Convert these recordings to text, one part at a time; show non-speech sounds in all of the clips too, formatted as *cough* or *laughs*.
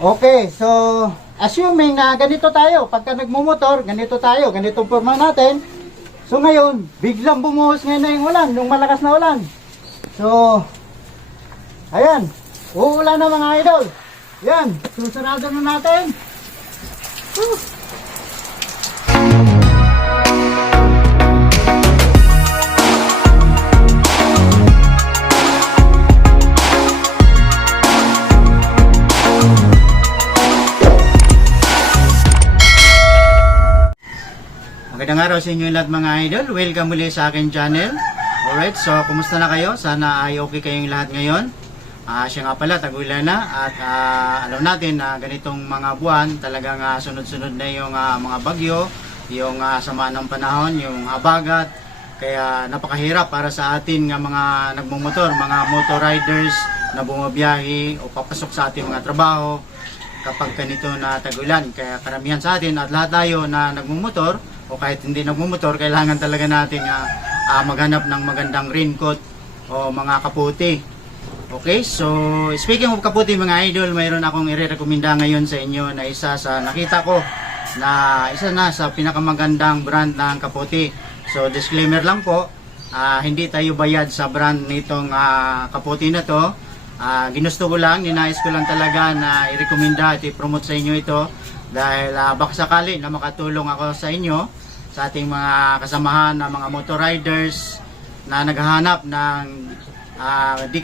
Okay, so assuming na ganito tayo, pagka nagmumotor, ganito tayo, ganito forma natin. So ngayon, biglang bumuhos ngayon na yung ulan, yung malakas na ulan. So, ayan, uulan na mga idol. Yan, susarado na natin. Whew. Magandang araw sa inyo lahat mga idol. Welcome muli sa akin channel. Alright, so kumusta na kayo? Sana ay okay kayong lahat ngayon. Ah, siya nga pala, tagulan na at ah, alam natin na ganitong mga buwan talagang ah, sunod-sunod na yung ah, mga bagyo, yung ah, sama ng panahon, yung habagat. Kaya napakahirap para sa atin nga mga nagmumotor, mga motor riders na bumabiyahe o papasok sa ating mga trabaho kapag ganito na tagulan. Kaya karamihan sa atin at lahat tayo na nagmumotor o kahit hindi nagmumotor, kailangan talaga natin ah, ah, maghanap ng magandang raincoat o mga kaputi. Okay, so speaking of kaputi mga idol, mayroon akong irerekomenda ngayon sa inyo na isa sa nakita ko na isa na sa pinakamagandang brand ng kaputi. So disclaimer lang po, ah, hindi tayo bayad sa brand nitong ah, kaputi na to. Ah, ginusto ko lang, ninais ko lang talaga na i-recommenda at i-promote sa inyo ito dahil ah, baka sakali na makatulong ako sa inyo sa ating mga kasamahan na mga motor riders na naghahanap ng ah, di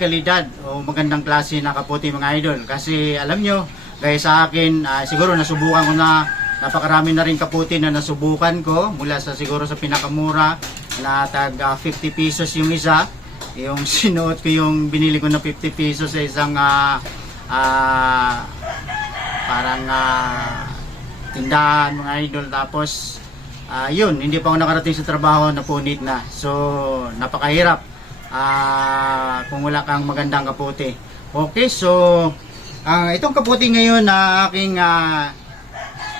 o magandang klase na kaputi mga idol. Kasi alam nyo gaya sa akin ah, siguro nasubukan ko na napakarami na rin kaputi na nasubukan ko mula sa siguro sa pinakamura na tag ah, 50 pesos yung isa. Yung *laughs* sinuot ko yung binili ko na 50 pesos sa isang ah, ah, parang ah, tindahan mga idol. Tapos ah, yun hindi pa ako nakarating sa trabaho napunit na. So napakahirap. Ah, kung wala kang magandang kaputi okay so ang itong kaputi ngayon na aking ah,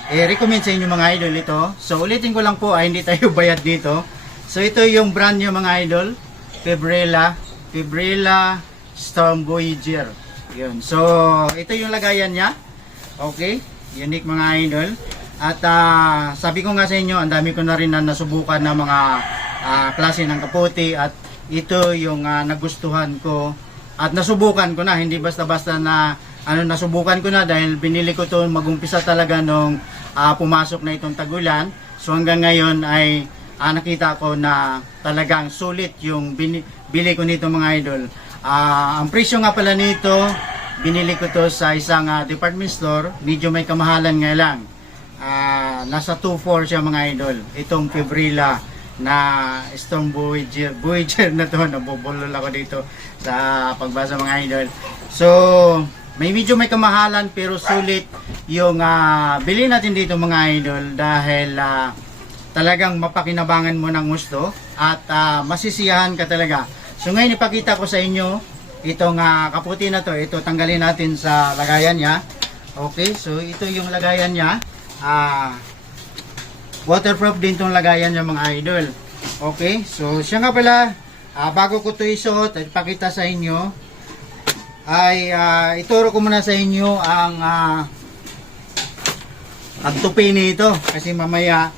i-recommend sa inyo mga idol ito. So ulitin ko lang po ay hindi tayo *laughs* bayad dito. So ito yung brand nyo mga idol. Fibrella Fibrella Storm Voyager yun. So ito yung lagayan niya. Okay, unique mga idol. At ah, sabi ko nga sa inyo, ang dami ko na rin na nasubukan na mga ah, klase ng kaputi at ito yung ah, nagustuhan ko at nasubukan ko na, hindi basta-basta na ano nasubukan ko na dahil binili ko to magumpisa talaga nung ah, pumasok na itong tagulan. So hanggang ngayon ay ah, nakita ko na talagang sulit yung bini- bili ko nito mga idol. Ah, ang presyo nga pala nito binili ko to sa isang ah, department store, medyo may kamahalan nga lang. Ah, nasa 2.4 siya mga idol. Itong Fibrilla na Storm Voyager, *laughs* Voyager na to, nabubulol ako dito sa pagbasa mga idol. So, may medyo may kamahalan pero sulit yung ah, bili natin dito mga idol dahil ah, talagang mapakinabangan mo ng gusto at ah, masisiyahan ka talaga. So ngayon ipakita ko sa inyo itong ah, kaputi na to, ito tanggalin natin sa lagayan niya. Okay, so ito yung lagayan niya. Ah, waterproof din tong lagayan niya mga idol. Okay, so siya nga pala, ah, bago ko to isuot at ipakita sa inyo, ay ah, ituro ko muna sa inyo ang ah, ang tupi nito kasi mamaya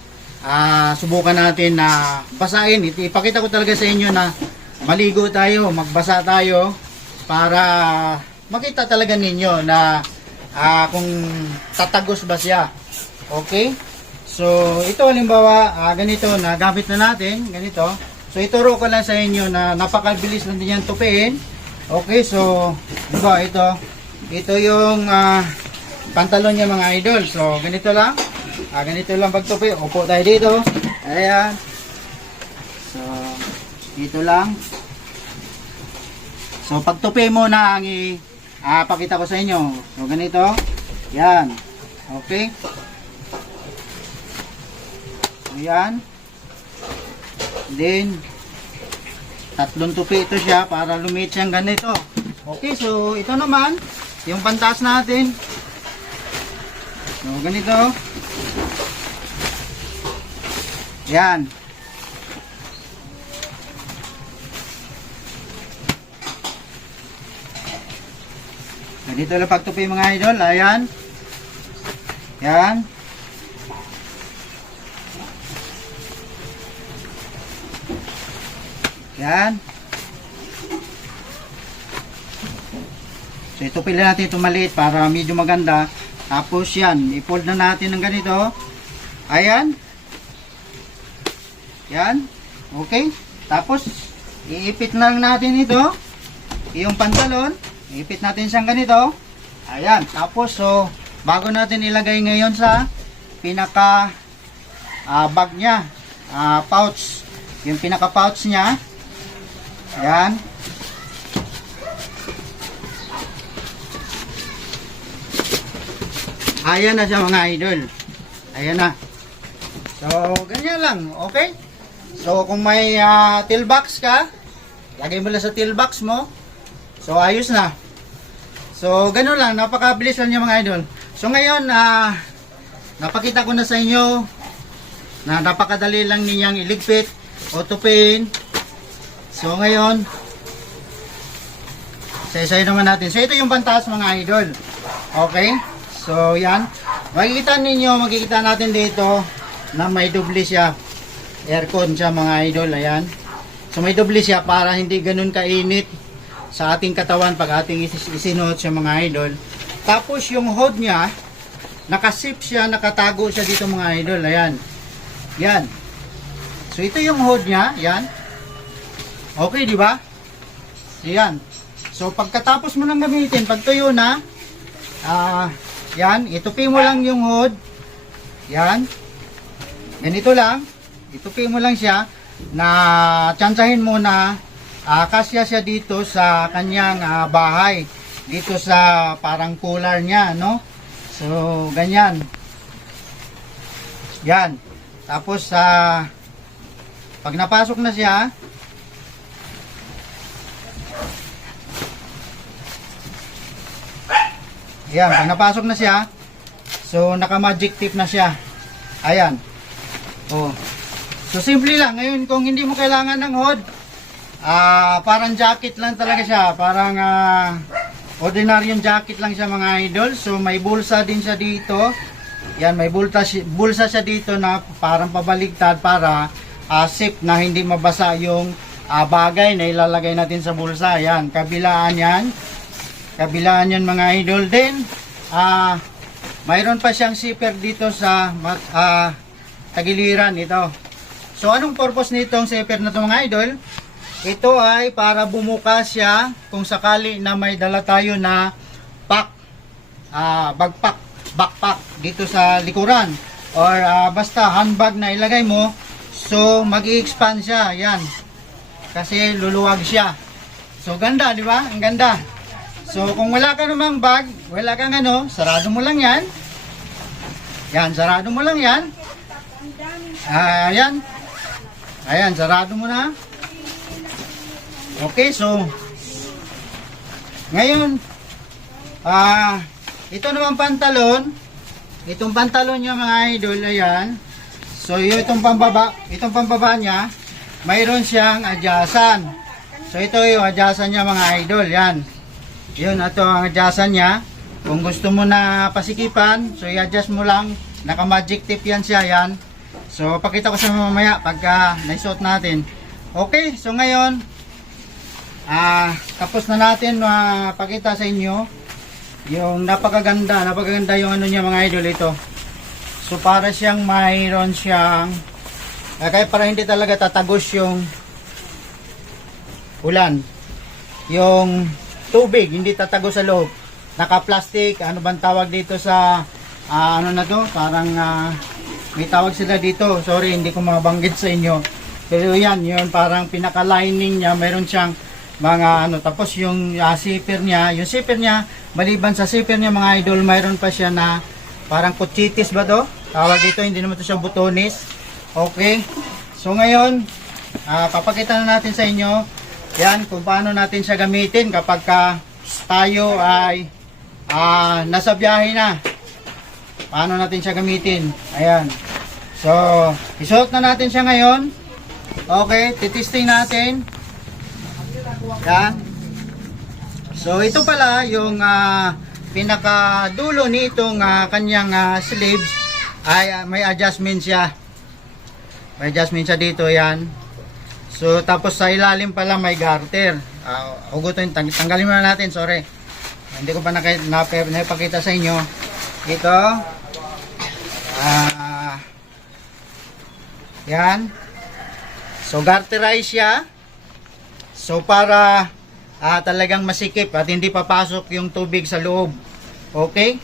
ah, subukan natin na basahin. Ito, ipakita ko talaga sa inyo na maligo tayo, magbasa tayo para makita talaga ninyo na ah, kung tatagos ba siya. Okay? So, ito halimbawa, ah, ganito na gamit na natin, ganito. So, ituro ko lang sa inyo na napakabilis lang din yan tupiin. Okay, so, diba, ito, ito yung ah, pantalon niya mga idol. So, ganito lang. Ah, ganito lang pagtupi. Upo tayo dito. Ayan. So, dito lang. So, pagtupi mo na ang i ah, ko sa inyo. So, ganito. Yan. Okay. Ayan. Then, tatlong tupi ito siya para lumit siyang ganito. Okay, so ito naman, yung pantas natin. So, ganito. Yan. Dito lang pagtupi mga idol. Ayan. Yan. Yan. So ito pila natin ito maliit para medyo maganda. Tapos yan, i-fold na natin ng ganito. Ayan. Yan. Okay. Tapos iipit na lang natin ito. Yung pantalon, iipit natin siyang ganito. Ayan. Tapos so bago natin ilagay ngayon sa pinaka ah, bag niya, ah, pouch. Yung pinaka pouch niya. Ayan. Ayan na siya mga idol. Ayan na. So, ganyan lang. Okay? So, kung may uh, box ka, lagay mo lang sa box mo. So, ayos na. So, ganun lang. Napakabilis lang niya mga idol. So, ngayon, ah, napakita ko na sa inyo na napakadali lang niyang iligpit, autopin. So, ngayon, sa-isayin naman natin. So, ito yung pantas mga idol. Okay? So, yan. Makikita ninyo, makikita natin dito na may doble siya. Aircon siya mga idol. Ayan. So, may doble siya para hindi ganun kainit sa ating katawan pag ating isinuot siya mga idol. Tapos, yung hood niya, nakasip siya, nakatago siya dito mga idol. Ayan. Yan. So, ito yung hood niya. Yan. Okay, di ba? Ayan. So, pagkatapos mo nang gamitin, pag tuyo na, ah, yan, itupi mo lang yung hood. Yan. Ganito lang. Itupi mo lang siya na tsansahin mo na ah, kasya siya dito sa kanyang ah, bahay. Dito sa parang cooler niya, no? So, ganyan. Yan. Tapos, sa pag napasok na siya, Ayan, pag napasok na siya, so naka-magic tip na siya. Ayan. Oh. So simple lang. Ngayon, kung hindi mo kailangan ng hood, ah parang jacket lang talaga siya. Parang ah ordinaryong jacket lang siya mga idol. So may bulsa din siya dito. Yan, may bulsa, bulsa siya dito na parang pabaligtad para ah, safe na hindi mabasa yung ah, bagay na ilalagay natin sa bulsa. Yan, kabilaan yan kabilaan yan mga idol din ah mayroon pa siyang zipper dito sa ah, tagiliran ito so anong purpose nitong zipper na to mga idol ito ay para bumukas siya kung sakali na may dala tayo na pack ah bagpack backpack dito sa likuran or ah, basta handbag na ilagay mo so mag expand siya yan kasi luluwag siya so ganda di ba ang ganda So, kung wala ka namang bag, wala kang ano, sarado mo lang yan. Yan, sarado mo lang yan. Ayan. Ayan, sarado mo na. Okay, so, ngayon, ah, ito naman pantalon. Itong pantalon niya mga idol, ayan. So, itong pambaba, itong pambaba niya, mayroon siyang adyasan. So, ito yung adyasan niya mga idol, yan. Yun, ito ang adyasan niya. Kung gusto mo na pasikipan, so i-adjust mo lang. Naka-magic tip yan siya, yan. So, pakita ko sa mamaya pagka naisuot natin. Okay, so ngayon, ah, tapos na natin mapakita sa inyo yung napakaganda, napakaganda yung ano niya mga idol ito. So, para siyang mayroon siyang, ah, kaya para hindi talaga tatagos yung ulan. Yung tubig, hindi tatago sa loob. Naka-plastic, ano bang tawag dito sa ah, ano na to? Parang ah, may tawag sila dito. Sorry, hindi ko mabanggit sa inyo. Pero yan, yun parang pinaka-lining niya, meron siyang mga ano, tapos yung ah, zipper niya, yung zipper niya, maliban sa zipper niya mga idol, mayroon pa siya na parang kuchitis ba to? Tawag dito, hindi naman to siya butonis. Okay. So ngayon, ah, papakita na natin sa inyo yan kung paano natin siya gamitin kapag ka tayo ay ah, nasa biyahe na. Paano natin siya gamitin? Ayan. So, isuot na natin siya ngayon. Okay, titisting natin. Yan. So, ito pala yung ah, pinakadulo nitong ah, kanyang ah, sleeves ay ah, may adjustment siya. May adjustment siya dito yan. So tapos sa ilalim pala may garter. Uh, hugutin, tang tanggalin muna natin, sorry. Hindi ko pa napa- napakita sa inyo. Ito. Ah. yan. So garterize siya. So para ah, talagang masikip at hindi papasok yung tubig sa loob. Okay?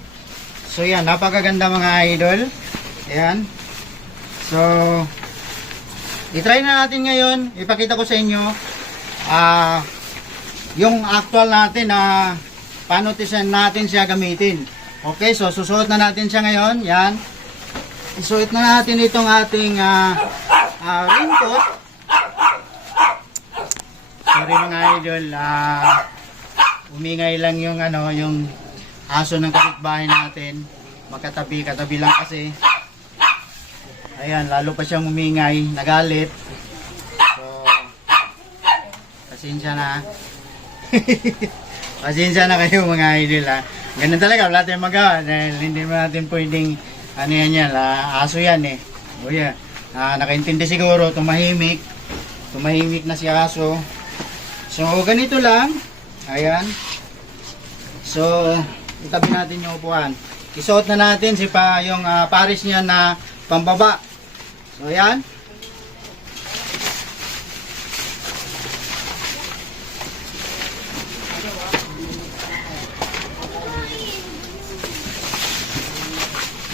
So yan, napakaganda mga idol. Yan. So, i-try na natin ngayon. Ipakita ko sa inyo ah yung actual natin na paano tisan natin siya gamitin. Okay, so susuot na natin siya ngayon. Yan. Isuot na natin itong ating ah ah, raincoat. Sorry mga idol, ah umingay lang yung ano, yung aso ng kapitbahay natin. Magkatabi, katabi lang kasi. Ayan, lalo pa siyang umingay, nagalit. So, pasensya na. *laughs* pasensya na kayo mga idol ha. Ganun talaga, wala tayong magawa. Dahil hindi mo natin pwedeng, ano yan yan, ah, aso yan eh. O yan, ah, nakaintindi siguro, tumahimik. Tumahimik na si aso. So, ganito lang. Ayan. So, itabi natin yung upuan. Isuot na natin si pa yung ah, paris niya na pambaba. So, ayan.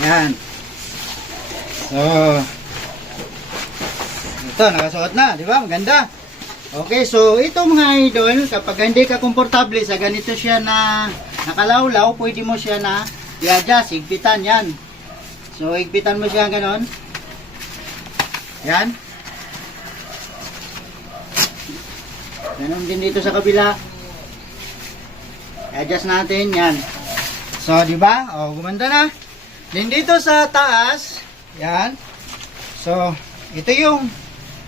Yan. So, ito, nakasuot na, di ba? Maganda. Okay, so ito mga idol, kapag hindi ka komportable sa ganito siya na nakalawlaw, pwede mo siya na i-adjust, higpitan yan. So, higpitan mo siya ganon. Yan. Ganon din dito sa kabila. I-adjust natin yan. So, di ba? O, gumanda na. Then dito sa taas, yan. So, ito yung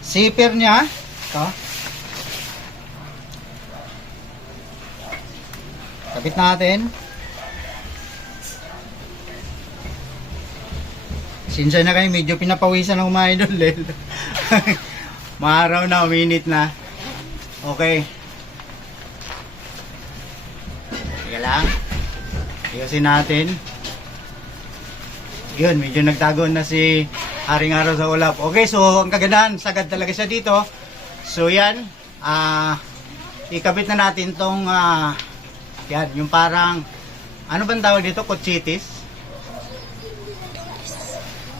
zipper niya. Ito. Kapit natin. Sinsay na kayo, medyo pinapawisan ng mga idol. eh. *laughs* Maaraw na, minute na. Okay. Sige lang. Ayusin natin. Yun, medyo nagtago na si Haring Araw sa ulap. Okay, so ang kagandahan, sagad talaga siya dito. So yan, ah, ikabit na natin tong ah, yan, yung parang, ano bang tawag dito? Kutsitis?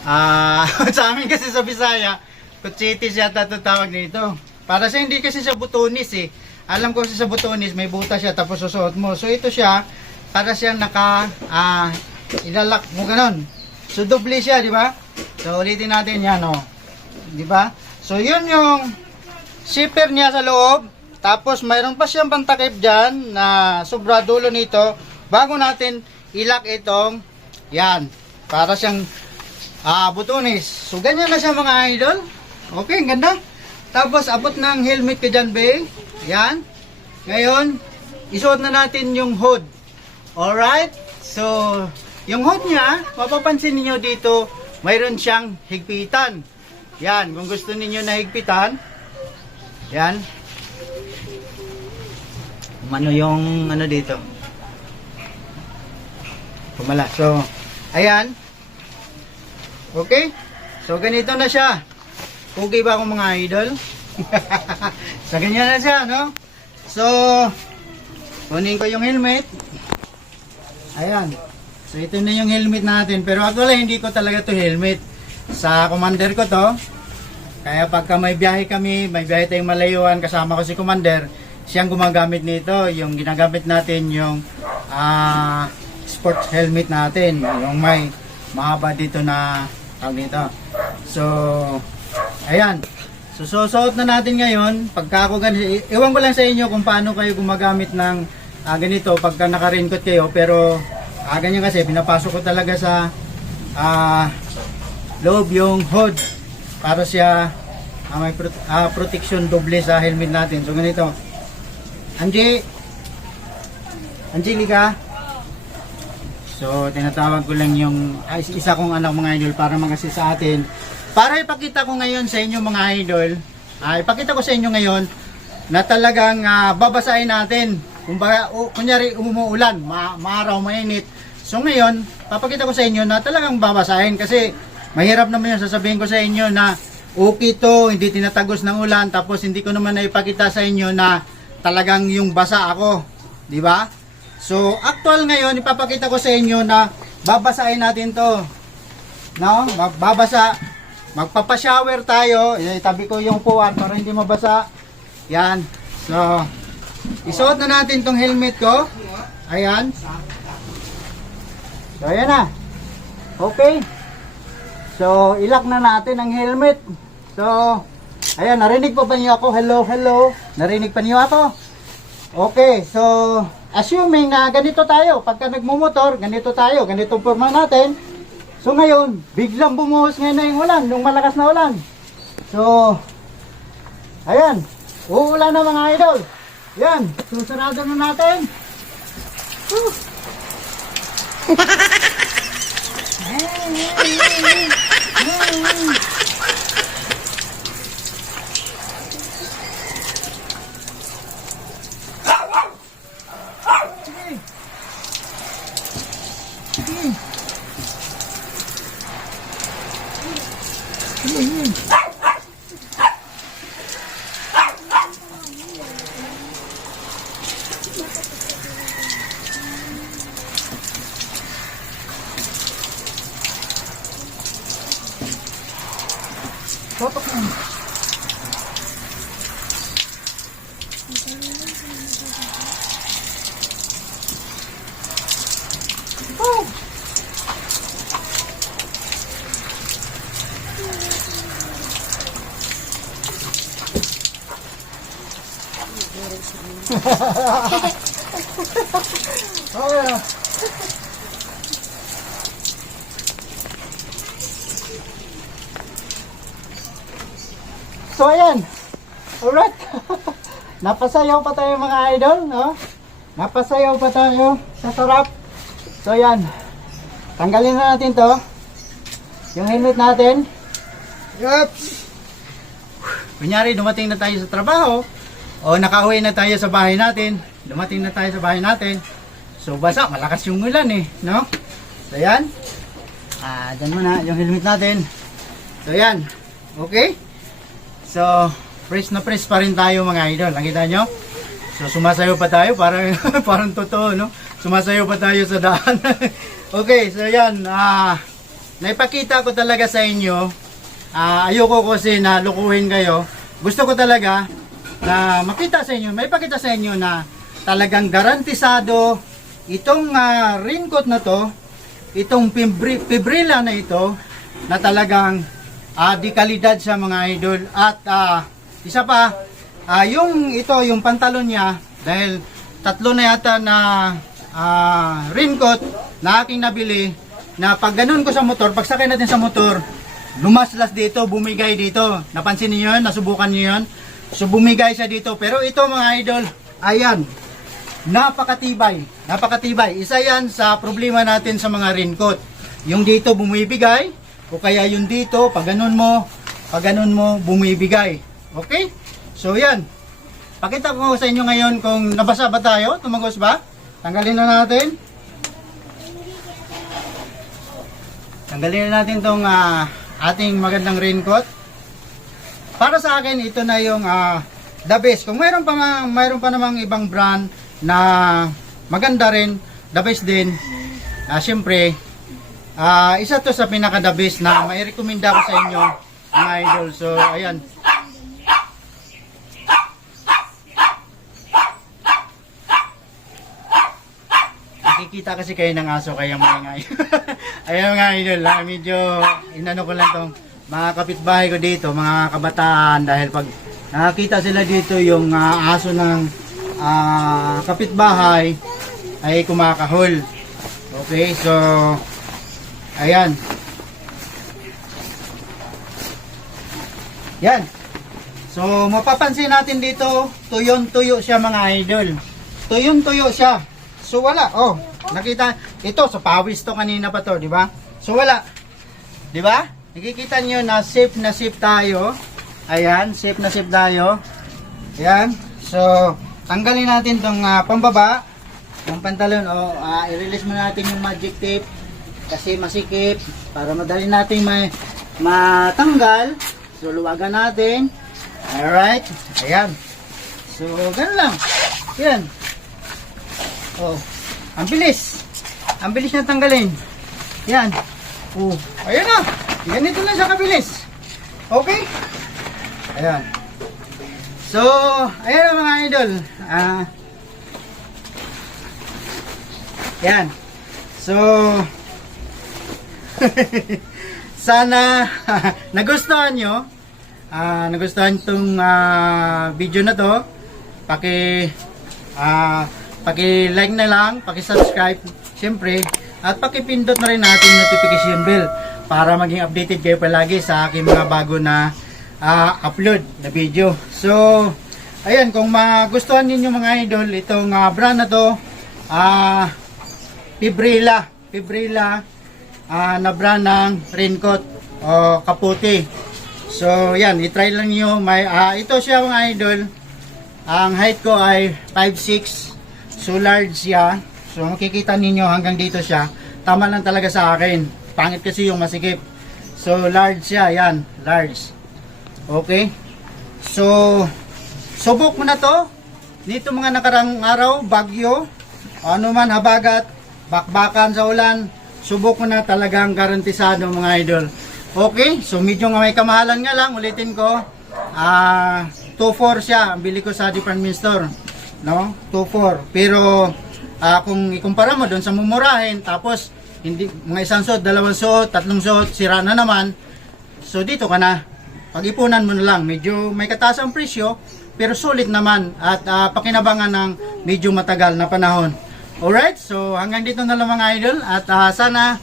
Ah, *laughs* sa amin kasi sa Bisaya, kutsitis yata ito tawag dito. Para sa hindi kasi siya butonis eh. Alam ko kasi sa butonis, may buta siya tapos susuot mo. So ito siya, para siyang naka, ah, ilalak mo ganon. So doble siya, di ba? So ulitin natin yan, oh. Di ba? So yun yung zipper niya sa loob. Tapos mayroon pa siyang pantakip dyan na sobra dulo nito bago natin ilak itong yan para siyang ah, butones. So ganyan na siya mga idol. Okay, ganda. Tapos abot ng helmet ka dyan, be. Yan. Ngayon, isuot na natin yung hood. Alright? So, yung hood niya, mapapansin niyo dito, mayroon siyang higpitan. Yan, kung gusto niyo na higpitan, yan, Umano yung ano dito. Pumala. So, ayan. Okay? So, ganito na siya. Okay ba akong mga idol? *laughs* so, ganyan na siya, no? So, kunin ko yung helmet. Ayan. So, ito na yung helmet natin. Pero actually, hindi ko talaga to helmet. Sa commander ko to. Kaya pagka may biyahe kami, may biyahe tayong malayuan, kasama ko si commander, siyang gumagamit nito. Yung ginagamit natin yung ah sports helmet natin. Yung may mahaba dito na tawag nito. So, ayan. So, susuot na natin ngayon. Pagka ako ganito, iwan ko lang sa inyo kung paano kayo gumagamit ng ah, ganito pagka naka-raincoat kayo. Pero, ah, ganyan kasi, pinapasok ko talaga sa ah, loob yung hood para siya ah, may pro- ah, protection doble sa helmet natin. So, ganito. Angie, Angelica, So, tinatawag ko lang yung isa kong anak mga idol para magasi sa atin. Para ipakita ko ngayon sa inyo mga idol, ay ipakita ko sa inyo ngayon na talagang ah, babasahin natin. Kung baga, o, kunyari umuulan, ma maaraw, mainit. So ngayon, papakita ko sa inyo na talagang babasahin kasi mahirap naman yung sasabihin ko sa inyo na okay to, hindi tinatagos ng ulan, tapos hindi ko naman naipakita sa inyo na talagang yung basa ako. Di ba? So, actual ngayon, ipapakita ko sa inyo na babasahin natin to. No? Ba- Babasa. Magpapa-shower tayo. Itabi ko yung puwan para hindi mabasa. Yan. So, isuot na natin tong helmet ko. Ayan. So, ayan na. Okay. So, ilak na natin ang helmet. So, ayan, narinig pa ba niyo ako? Hello, hello. Narinig pa niyo ako? Okay, so assuming na ganito tayo, pagka nagmumotor, ganito tayo, ganito forma natin. So ngayon, biglang bumuhos ngayon na yung ulan, yung malakas na ulan. So, ayan, uulan na mga idol. Yan, susarado na natin. *laughs* Whew. Totok na. Oh! Oh, So ayan. Alright. Napasayaw pa tayo mga idol, no? Napasayaw pa tayo sa sarap. So ayan. Tanggalin na natin 'to. Yung helmet natin. Yups. Kunyari dumating na tayo sa trabaho o nakauwi na tayo sa bahay natin. Dumating na tayo sa bahay natin. So basa, malakas yung ulan eh, no? So ayan. Ah, dyan muna yung helmet natin. So ayan. Okay? So, press na press pa rin tayo mga idol. Nakita nyo? So, sumasayo pa tayo. Parang, *laughs* parang totoo, no? Sumasayo pa tayo sa daan. *laughs* okay, so yan. Ah, naipakita ko talaga sa inyo. Ah, ayoko kasi na lukuhin kayo. Gusto ko talaga na makita sa inyo, may pakita sa inyo na talagang garantisado itong ah, raincoat na to, itong fibri- fibrilla na ito, na talagang ah di kalidad sa mga idol at ah, isa pa ah, yung ito yung pantalon niya dahil tatlo na yata na ah, raincoat na aking nabili na pag ganun ko sa motor pag sakay natin sa motor lumaslas dito bumigay dito. Napansin niyo yun? Nasubukan niyo yun? So bumigay siya dito. Pero ito mga idol ayan. Napakatibay napakatibay. Isa yan sa problema natin sa mga raincoat. Yung dito bumibigay o kaya yung dito, pag ganun mo, pag ganun mo, bumibigay. Okay? So yan. Pakita ko sa inyo ngayon kung nabasa ba tayo, tumagos ba? Tanggalin na natin. Tanggalin na natin tong ah, ating magandang raincoat. Para sa akin, ito na yung ah, the best. Kung mayroon pa, mayroon pa namang ibang brand na maganda rin, the best din. Ah, Siyempre, Ah, isa to sa pinaka the best na mai-recommenda ko sa inyo mga idol. So, ayan. Nakikita kasi kayo ng aso kaya maingay. *laughs* ayan mga idol, ah, medyo inano ko lang tong mga kapitbahay ko dito, mga kabataan dahil pag nakakita sila dito yung ah, aso ng ah, kapitbahay ay kumakahol. Okay, so Ayan. Yan. So, mapapansin natin dito, tuyon-tuyo siya mga idol. Tuyon-tuyo siya. So wala. Oh, nakita ito sa pawis to kanina pa to, di ba? So wala. Di ba? Nakikita nyo na safe na safe tayo. Ayan, safe na safe tayo. Ayan. So, tanggalin natin tong ah, pambaba ng pantalon. O, ah, i-release muna natin yung magic tape kasi masikip para madali natin may matanggal. So, luwagan natin. Alright. Ayan. So, ganun lang. Yan. Oh, ang bilis. Ang bilis na tanggalin. Yan. Oh, ayan na. Ganito lang siya kabilis. Okay? Ayan. So, ayan mga idol. Ah. yan. So, *laughs* sana *laughs* nagustuhan nyo. Ah, nagustuhan tong ah, video na to. Paki ah paki-like na lang, paki-subscribe, syempre, at paki-pindot na rin natin notification bell para maging updated kayo palagi sa aking mga bago na ah, upload na video. So, ayan, kung magustuhan ninyo mga idol, itong ah, brand na to, ah, Fibrilla, Fibrilla, ah, na brand ng raincoat o kaputi. So, yan, i-try lang niyo. May, ah, ito siya mga idol. Ang height ko ay 5'6". So, large siya. So, makikita ninyo hanggang dito siya. Tama lang talaga sa akin. Pangit kasi yung masikip. So, large siya. Yan, large. Okay? So, subok mo na to. Dito mga nakarang araw, bagyo, ano man habagat, bakbakan sa ulan, subok mo na talagang garantisado mga idol. Okay, so medyo nga may kamahalan nga lang, ulitin ko. Ah, 2.4 siya, bili ko sa department store. No? 2.4. Pero ah, kung ikumpara mo doon sa mumurahin, tapos hindi mga isang suot, dalawang suot, tatlong suot, sira na naman. So dito ka na. Pag-ipunan mo na lang, medyo may kataas ang presyo, pero sulit naman at ah, pakinabangan ng medyo matagal na panahon. Alright, so hanggang dito na lang mga idol at ah, sana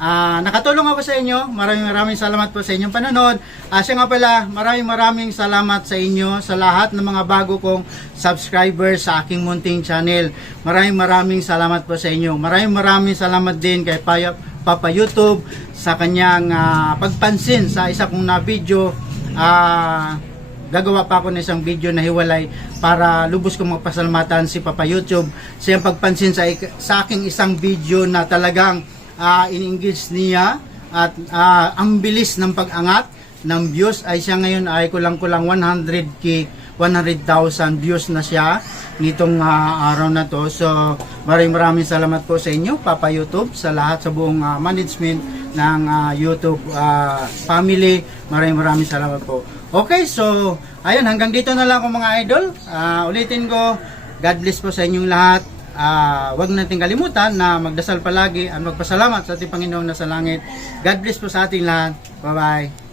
ah, nakatulong ako sa inyo. Maraming maraming salamat po sa inyong panonood. Ah, siya nga pala, maraming maraming salamat sa inyo sa lahat ng mga bago kong subscribers sa aking munting channel. Maraming maraming salamat po sa inyo. Maraming maraming salamat din kay Paya, Papa YouTube sa kanyang ah, pagpansin sa isa kong na video. Ah, gagawa pa ako ng isang video na hiwalay para lubos kong magpasalamatan si Papa YouTube sa iyang pagpansin sa, sa aking isang video na talagang uh, in-engage niya at ah, ang bilis ng pag-angat ng views ay siya ngayon ay kulang-kulang 100k 100,000 views na siya nitong ah, araw na to. So, maraming maraming salamat po sa inyo, Papa YouTube, sa lahat sa buong ah, management ng ah, YouTube ah, family. Maraming maraming salamat po. Okay, so, ayun, hanggang dito na lang ako mga idol. Ah, ulitin ko, God bless po sa inyong lahat. Ah, wag natin kalimutan na magdasal palagi at magpasalamat sa ating Panginoon na sa langit. God bless po sa ating lahat. Bye-bye.